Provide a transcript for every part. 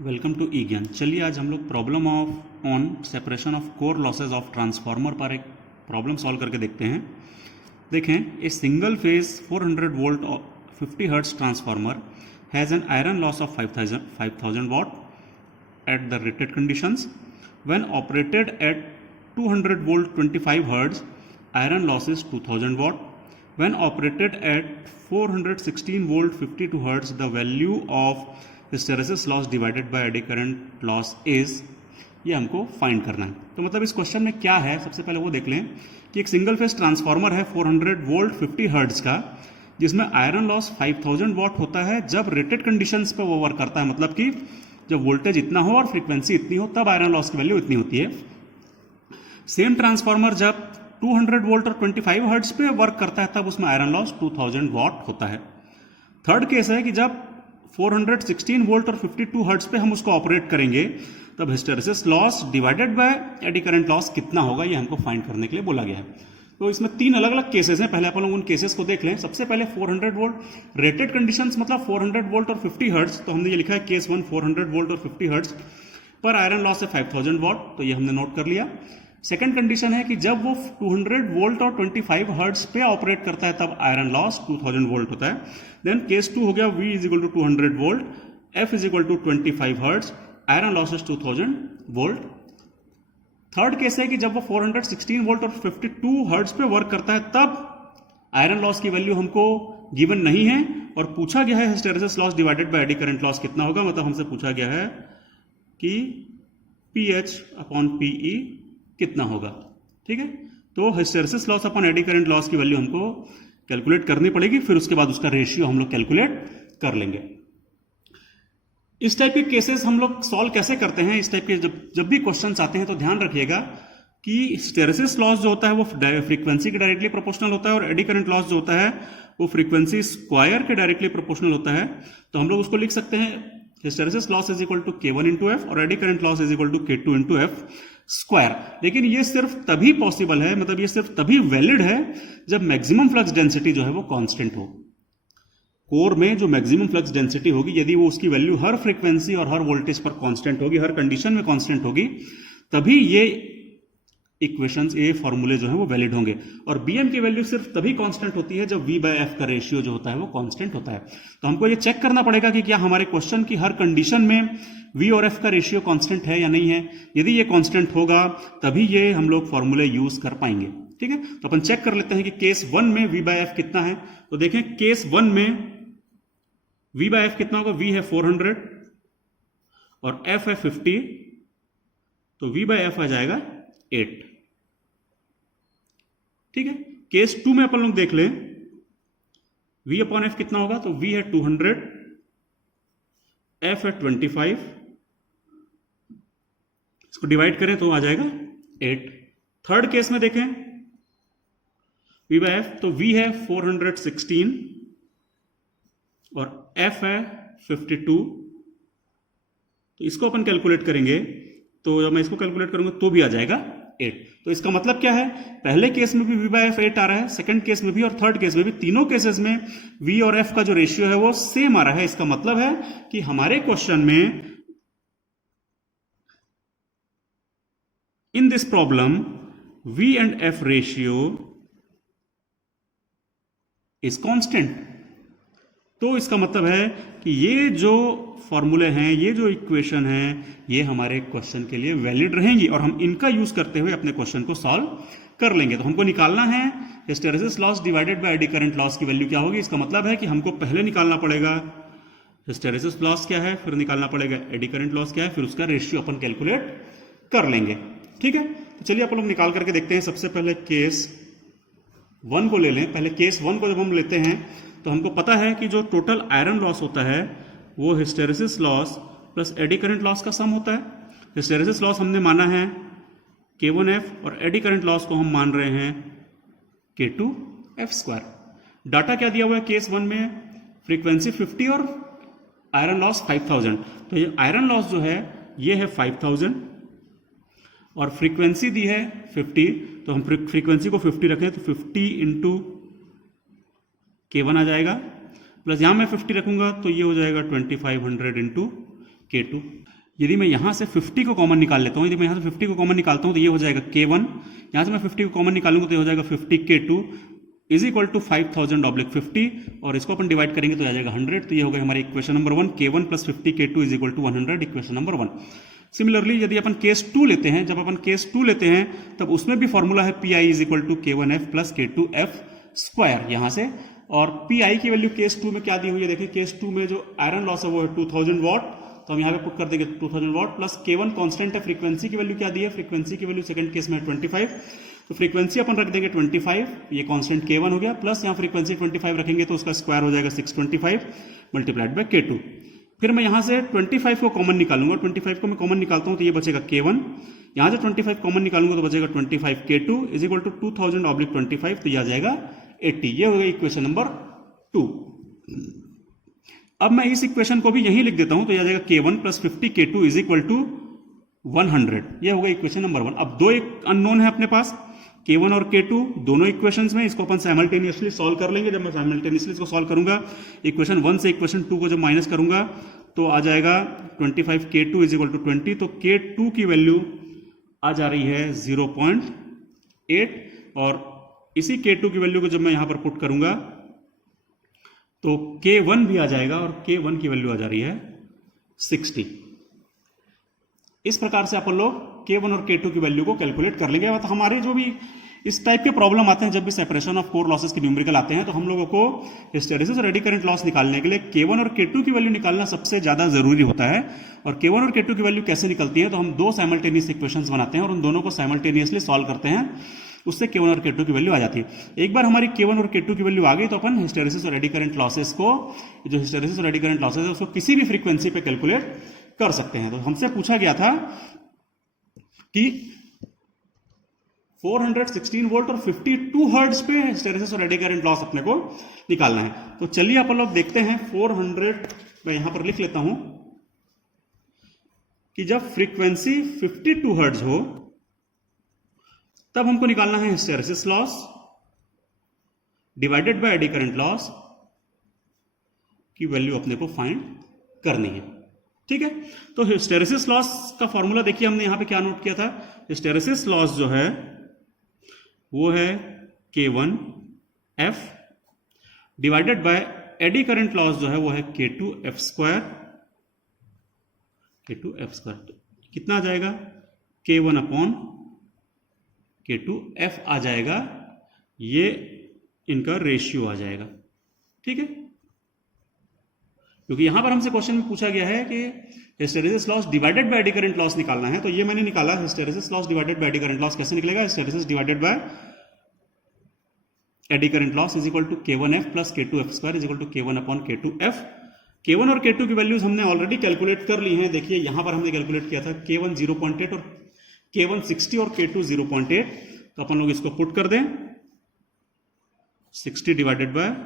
Welcome to ई ज्ञान। चलिए आज हम लोग problem of on separation of core losses of transformer पर एक प्रॉब्लम सॉल्व करके देखते हैं। देखें, a single phase 400 volt 50 hertz transformer has an iron loss of 5000 watt at the rated conditions. When operated at 200 volt 25 hertz, iron loss is 2000 watt. When operated at 416 volt 52 hertz, the value of hysteresis loss divided by eddy current loss is, ये हमको find करना है। तो मतलब इस question में क्या है, सबसे पहले वो देख लें कि एक सिंगल फेज ट्रांसफार्मर है 400 वोल्ट 50 हर्ट्ज का, जिसमें आयरन लॉस 5000 वॉट होता है जब रेटेड कंडीशंस पे वो वर्क करता है। मतलब कि जब वोल्टेज इतना हो और फ्रीक्वेंसी इतनी हो तब आयरन लॉस की वैल्यू इतनी होती है। सेम ट्रांसफार्मर जब 200 वोल्ट और 25 हर्ट्ज पे वर्क करता है तब उसमें आयरन लॉस 2000 वॉट होता है। थर्ड केस है कि जब 416 वोल्ट और 52 हर्ट्ज पे हम उसको ऑपरेट करेंगे तब hysteresis loss divided by eddy current loss कितना होगा, ये हमको फाइंड करने के लिए बोला गया है। तो इसमें तीन अलग अलग केसेस हैं। पहले अपन लोग उन केसेस को देख लें। सबसे पहले 400 वोल्ट रेटेड कंडीशंस मतलब 400 वोल्ट और 50 हर्ट्ज, तो हमने ये लिखा है केस 1 400 वोल्ट और 50 हर्ट्ज पर आयरन लॉस है 5000 वॉट, तो ये हमने नोट कर लिया। सेकंड कंडीशन है कि जब वो 200 वोल्ट और 25 हर्ट्ज पे ऑपरेट करता है तब आयरन लॉस 2000 वोल्ट होता है। देन केस 2 हो गया V is equal to 200 volt, F is equal to 25 hertz, iron loss is 2000 volt. Third case है कि जब वो 416 वोल्ट और 52 हर्ट्ज पे वर्क करता है तब आयरन लॉस की वैल्यू हमको गिवन नहीं है और पूछा गया है hysteresis loss divided by eddy current loss कितना होगा। मतलब हमसे पूछा गया है कि PH अपॉन PE कितना होगा। ठीक है, तो hysteresis loss upon AD current loss की वैल्यू हमको कैलकुलेट करनी पड़ेगी, फिर उसके बाद उसका रेशियो हम लोग कैलकुलेट कर लेंगे। इस टाइप के केसेस हम लोग सॉल्व कैसे करते हैं, इस टाइप के जब भी क्वेश्चंस आते हैं तो ध्यान रखिएगा कि हिस्टेरेसिस लॉस जो होता है वो फ्रीक्वेंसी के डायरेक्टली प्रोपोर्शनल होता है और एडी करंट लॉस जो होता है वो फ्रीक्वेंसी स्क्वायर के डायरेक्टली प्रोपोर्शनल होता है। तो हम लोग उसको लिख सकते हैं hysteresis loss is equal to K1 into F और eddy current loss is equal to K2 into F square. लेकिन ये सिर्फ तभी पॉसिबल है, मतलब ये सिर्फ तभी वैलिड है जब मैक्सिमम फ्लक्स डेंसिटी जो है वो कांस्टेंट हो। कोर में जो मैक्सिमम फ्लक्स डेंसिटी होगी, यदि वो उसकी वैल्यू हर फ्रीक्वेंसी और हर वोल्टेज पर कांस्टेंट होगी, हर कंडीशन में कांस्टेंट होगी, तभी ये इक्वेशंस, ये फॉर्मूले जो है वो वैलिड होंगे। और BM की वैल्यू सिर्फ तभी कांस्टेंट होती है जब V/F का रेशियो जो होता है वो कांस्टेंट होता है। तो हमको ये चेक करना पड़ेगा कि क्या हमारे क्वेश्चन की हर कंडीशन में V और F का रेशियो कांस्टेंट है या नहीं है। यदि ये कांस्टेंट होगा तभी ये हम लोग फॉर्मूले यूज कर पाएंगे। ठीक है, तो अपन चेक कर लेते हैं कि केस 1 में V/F कितना है। तो देखें, केस 1 में V/F कितना होगा। V है 400 और F है 50, तो V/F आ जाएगा 8। ठीक है, केस 2 में अपन लोग देख लें V अपॉन F कितना होगा। तो V है 200, F है 25, इसको डिवाइड करें तो आ जाएगा 8। थर्ड केस में देखें V/F, तो V है 416 और F है 52, तो इसको अपन कैलकुलेट करेंगे, तो जब मैं इसको कैलकुलेट करूंगा तो भी आ जाएगा 8। तो इसका मतलब क्या है, पहले केस में भी V/F 8 आ रहा है, सेकंड केस में भी और थर्ड केस में भी, तीनों केसेस में V और F का जो रेशियो है वो सेम आ रहा है। इसका मतलब है कि हमारे क्वेश्चन में in this problem V and F ratio is constant. तो इसका मतलब है कि ये जो फॉर्मूले हैं, ये जो इक्वेशन है, ये हमारे क्वेश्चन के लिए वैलिड रहेंगी और हम इनका यूज करते हुए अपने क्वेश्चन को सॉल्व कर लेंगे। तो हमको निकालना है hysteresis loss divided by eddy current loss की वैल्यू क्या होगी। इसका मतलब है कि हमको पहले निकालना पड़ेगा हिस्टेरेसिस लॉस क्या है, फिर निकालना पड़ेगा एडी करंट लॉस क्या है, फिर उसका रेशियो अपन कैलकुलेट कर लेंगे। ठीक है, तो चलिए अपन लोग निकाल करके देखते हैं। सबसे पहले केस 1 को ले लें। पहले केस 1 को जब हम लेते हैं तो हमको पता है कि जो टोटल आयरन लॉस होता है वो hysteresis loss plus AD current loss का सम होता है। हिस्टेरेसिस लॉस हमने माना है K1F और एडी करंट लॉस को हम मान रहे हैं K2F स्क्वायर। डाटा क्या दिया हुआ है केस 1 में, फ्रीक्वेंसी 50 और आयरन लॉस 5000। तो ये आयरन लॉस जो है ये है 5000 और फ्रीक्वेंसी दी है 50, तो हम फ्रीक्वेंसी को 50 रखें तो 50 इंटू K1 आ जाएगा, प्लस यहां मैं 50 रखूंगा तो ये हो जाएगा 2500 इंटू K2। यदि मैं यहाँ से 50 को कॉमन निकाल लेता हूँ, यदि मैं यहाँ से 50 को कॉमन निकालता हूँ तो ये हो जाएगा K1, यहाँ से मैं 50 को कॉमन निकालूंगा तो ये हो जाएगा 50 K2 इज इक्वल टू 5000/50, और इसको अपन डिवाइड करेंगे तो आ जाएगा 100। तो ये हो गया हमारी equation number 1, K1 plus 50 K2 is equal to 100, equation number 1। Similarly यदि अपन केस 2 लेते हैं, जब अपन केस 2 लेते हैं तब उसमें भी फॉर्मूला है PI is equal to K1F plus K2F square यहाँ से, और PI की वैल्यू केस 2 में क्या दी हुई है, देखिए केस 2 में जो आयरन लॉस है वो है 2000 वाट, तो हम यहाँ पे पुट कर देंगे 2000 वाट प्लस K1 कांस्टेंट है, फ्रीक्वेंसी की वैल्यू क्या दी है, फ्रीक्वेंसी की वैल्यू सेकंड केस में 25, तो फ्रीक्वेंसी अपन रख देंगे 25, ये कांस्टेंट K1 हो गया, प्लस यहाँ फ्रीक्वेंसी 25 रखेंगे तो उसका स्क्वायर हो जाएगा 625 मल्टीप्लाइड बाय K2। फिर मैं यहाँ से 25 को कॉमन निकालूंगा, 25 को मैं कॉमन निकालता हूँ तो ये बचेगा K1, यहाँ से 25 कॉमन निकालूंगा तो बचेगा 25 K2 इज इक्वल टू 2000/25, तो ये आ जाएगा 80। ये हो गया इक्वेशन नंबर 2। अब मैं इस इक्वेशन को भी यहीं लिख देता हूं तो यह आ जाएगा K1 plus 50 K2 is equal to 100। यह होगा इक्वेशन नंबर 1। अब दो एक अननोन है अपने पास, K1 और K2 दोनों इक्वेशंस में, इसको अपन साइमल्टेनियसली सॉल्व कर लेंगे। जब मैं साइमल्टेनियसली इसको सॉल्व करूंगा, इक्वेशन 1 से इक्वेशन 2 को जब माइनस करूंगा तो आ जाएगा 25 K2 इज इक्वल टू 20, तो K2 की वैल्यू आ जा रही है 0.8, और इसी K2 की वैल्यू को जब मैं यहां पर पुट करूंगा तो K1 भी आ जाएगा, और K1 की वैल्यू आ जा रही है 60। इस प्रकार से अपन लोग K1 और K2 की वैल्यू को कैलकुलेट कर लेंगे। मतलब हमारे जो भी इस टाइप के प्रॉब्लम आते हैं, जब भी सेपरेशन ऑफ कोर लॉसेस के न्यूमेरिकल आते हैं, तो हम लोगों को हिस्टैरिसीस और एडी करंट लॉस निकालने के लिए K1 और K2 की वैल्यू निकालना सबसे ज्यादा जरूरी होता है। और K1 और K2 की वैल्यू कैसे निकलती है, तो हम दो साइमल्टेनियस इक्वेशंस बनाते हैं और उन दोनों को साइमल्टेनियसली सॉल्व करते हैं, उससे K1 और K2 की वैल्यू आ जाती है। एक बार हमारी K1 और K2 की वैल्यू आ गई तो अपन हिस्टैरिसीस और एडी करंट लॉसेस को, जो हिस्टैरिसीस और एडी करंट लॉसेस है, उसको किसी भी फ्रीक्वेंसी पे कैलकुलेट कर सकते हैं। तो हमसे पूछा गया था कि 416 वोल्ट और 52 हर्ट्ज पे हिस्टैरिसीस और एडी करंट लॉस अपने को निकालना है। तो चलिए अपन लोग देखते हैं 400, मैं यहां पर लिख लेता हूं कि जब फ्रीक्वेंसी 52 हर्ट्ज हो तब हमको निकालना है hysteresis loss divided by eddy current loss की वैल्यू अपने को फाइंड करनी है। ठीक है, तो हिस्टैरिसीस लॉस का फॉर्मूला देखिए हमने यहां पे क्या नोट किया था। हिस्टैरिसीस लॉस जो है वो है K1F divided by eddy current loss जो है वो है K2F स्क्वायर, कितना आ जाएगा, K1 अपॉन K2F आ जाएगा, ये इनका रेशियो आ जाएगा। ठीक है, क्योंकि यहां पर हमसे क्वेश्चन में पूछा गया है कि hysteresis loss divided by eddy current loss निकालना है, तो ये मैंने निकाला। Hysteresis loss divided by eddy current loss कैसे निकलेगा, hysteresis divided by eddy current loss is equal to K1F plus K2F square is equal to K1 upon K2F। K1 और K2 की वैल्यूज हमने ऑलरेडी कैलकुलेट कर ली हैं। देखिए यहां पर हमने कैलकुलेट किया था K1 0.8 और K1 60 और K2 0.8, तो अपन लोग इसको पुट कर दें, 60 divided by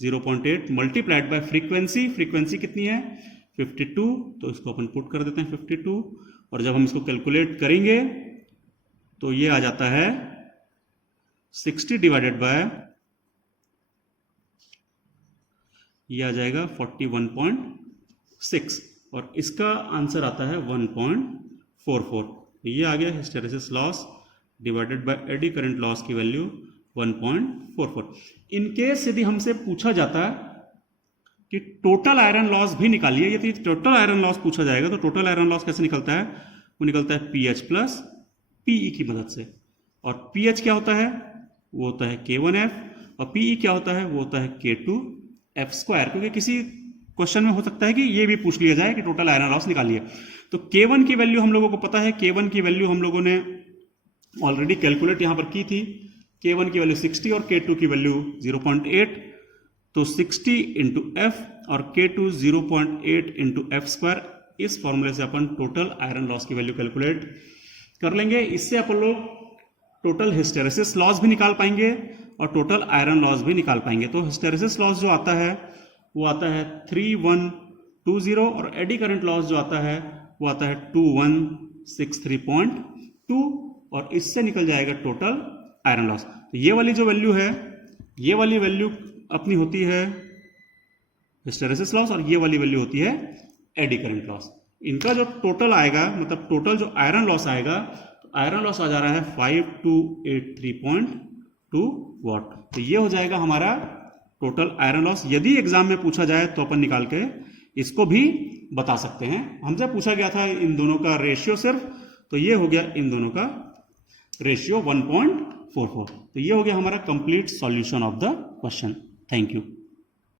0.8 multiplied by frequency कितनी है 52, तो इसको अपन पुट कर देते हैं 52, और जब हम इसको कैलकुलेट करेंगे तो ये आ जाता है 60 डिवाइडेड बाय, ये आ जाएगा 41.6, और इसका आंसर आता है 1.44। ये आ गया hysteresis loss divided by eddy current loss की वैल्यू 1.44। इनकेस यदि हमसे पूछा जाता कि टोटल आयरन लॉस भी निकालिए, यदि टोटल आयरन लॉस पूछा जाएगा तो टोटल आयरन लॉस कैसे निकलता है, वो निकलता है पीएच प्लस पीई की मदद से। और पीएच क्या होता है, वो होता है K1F, और पीई क्या होता है, वो होता है K2F स्क्वायर। क्योंकि किसी क्वेश्चन में हो सकता है कि ये भी पूछ लिया जाए कि टोटल आयरन लॉस निकालिए। तो K1 की वैल्यू हम लोगों को पता है, K1 की वैल्यू हम लोगों ने ऑलरेडी कैलकुलेट यहां पर की थी। K1 की वैल्यू 60 और K2 की वैल्यू 0.8, तो 60 इंटू एफ और K2 0.8 इंटू एफ स्क्वायर, इस फॉर्मूले से अपन टोटल आयरन लॉस की वैल्यू कैलकुलेट कर लेंगे। इससे अपन लोग टोटल हिस्टैरिसीस लॉस भी निकाल पाएंगे और टोटल आयरन लॉस भी निकाल पाएंगे। तो हिस्टैरिसीस लॉस जो आता है वो आता है 3120, और एडी करंट लॉस जो आता है वो आता है 2163.2, और इससे निकल जाएगा टोटल आयरन लॉस। तो ये वाली जो वैल्यू है, ये वाली वैल्यू अपनी होती है हिस्टैरिसीस लॉस, और ये वाली वैल्यू होती है एडी करंट लॉस। इनका जो टोटल आएगा, मतलब टोटल जो आयरन लॉस आएगा, तो आयरन लॉस आ जा रहा है 5283.2 वाट। तो ये हो जाएगा हमारा टोटल आयरन लॉस। यदि एग्जाम में पूछा जाए तो अपन निकाल के इसको भी बता सकते हैं। हमसे पूछा गया था इन दोनों का रेशियो सिर्फ, तो ये हो गया इन दोनों का रेशियो 1.44। तो ये हो गया हमारा complete solution of the question. Thank you.